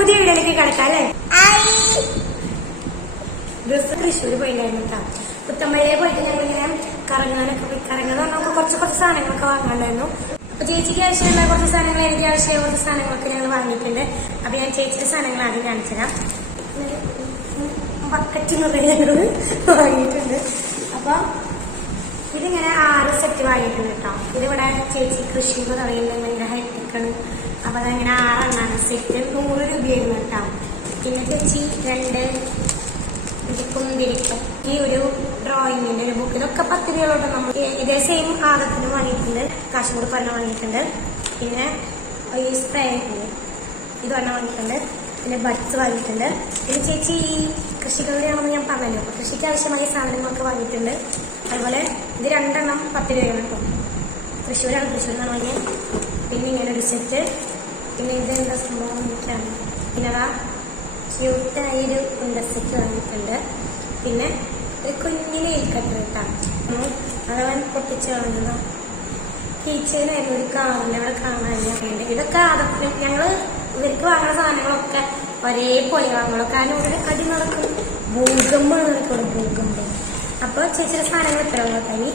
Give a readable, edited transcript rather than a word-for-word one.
പുതിയ വീഡിയോയിലേക്ക് കിടക്കാം അല്ലേ? ദിവസം തൃശ്ശൂര് പോയില്ലായിരുന്നു കേട്ടോ. പുത്തമ്പള്ളിയെ പോയിട്ട് ഞങ്ങളിങ്ങനെ കറങ്ങാനൊക്കെ പോയി. കറങ്ങാന്ന് പറഞ്ഞാൽ കുറച്ച് സാധനങ്ങളൊക്കെ വാങ്ങാണ്ടായിരുന്നു. അപ്പൊ ചേച്ചിക്ക് ആവശ്യമുള്ള കുറച്ച് സാധനങ്ങൾ, എനിക്ക് ആവശ്യമായ കുറച്ച് സാധനങ്ങളൊക്കെ ഞങ്ങൾ വാങ്ങിയിട്ടുണ്ട്. അപ്പൊ ഞാൻ ചേച്ചിയുടെ സാധനങ്ങൾ ആദ്യം കാണിച്ചു തരാം. ബക്കറ്റ് ഞങ്ങൾ വാങ്ങിയിട്ടുണ്ട്. അപ്പൊ ഇതിങ്ങനെ 6 സെറ്റ് വാങ്ങിയിട്ടുണ്ട് കേട്ടോ. ഇതിവിടെ ചേച്ചി കൃഷി എന്ന് പറയുന്നത് ഭയങ്കര ഹൈടെക്കാണ്. അപ്പൊ അതങ്ങനെ 6 എണ്ണാണ് സെറ്റ്. 100 രൂപയായിരുന്നു കേട്ടോ. പിന്നെ ചേച്ചി 2 കുന്തിരിക്കം, ഈ ഒരു ഡ്രോയിങ്ങിന്റെ ഒരു ബുക്ക്, ഇതൊക്കെ 10 രൂപയോട്ട് നമ്മൾ ഇതേ സെയിം ആദത്തിന് വാങ്ങിയിട്ടുണ്ട്. കാശ്മീർ പറഞ്ഞ വാങ്ങിയിട്ടുണ്ട്. പിന്നെ ഈ സ്പ്രേ ഇത് പറഞ്ഞ വാങ്ങിയിട്ടുണ്ട്. പിന്നെ ബഡ്സ് വാങ്ങിയിട്ടുണ്ട്. പിന്നെ ചേച്ചി ഈ കൃഷികളുടെയാണെന്ന് ഞാൻ പറഞ്ഞല്ലോ. അപ്പൊ കൃഷിക്ക് ആവശ്യമായ സാധനങ്ങളൊക്കെ വാങ്ങിയിട്ടുണ്ട്. അതുപോലെ ഇത് 2 എണ്ണം 10 രൂപയാണ് കേട്ടോ. തൃശ്ശൂരാണ്, തൃശ്ശൂരിനാണ് വാങ്ങിയത്. പിന്നെ ഇങ്ങനെ ഒരു സെറ്റ്. പിന്നെ ഇത് എന്താ സംഭവം എനിക്കാണ്. പിന്നെ അതാ ക്യൂട്ടായൊരു സെറ്റ് വാങ്ങിയിട്ടുണ്ട്. പിന്നെ ഒരു കുഞ്ഞിനെ കട്ടിട്ടാണ് അതവൻ പൊട്ടിച്ച് കളഞ്ഞത്. ടീച്ചറിനായിരുന്നു ഒരു കാറിന്റെ അവിടെ കാണാനില്ല. ഇതൊക്കെ ഞങ്ങള് ഇവർക്ക് വാങ്ങുന്ന സാധനങ്ങളൊക്കെ ഒരേപോലെ വാങ്ങണം. കാരണം ഇവിടെ അടി നടക്കും, ഭൂകമ്പം നടക്കണം, ഭൂകമ്പം. അപ്പൊ ചേച്ചിയുടെ സാധനങ്ങൾ എത്ര കഴിഞ്ഞു.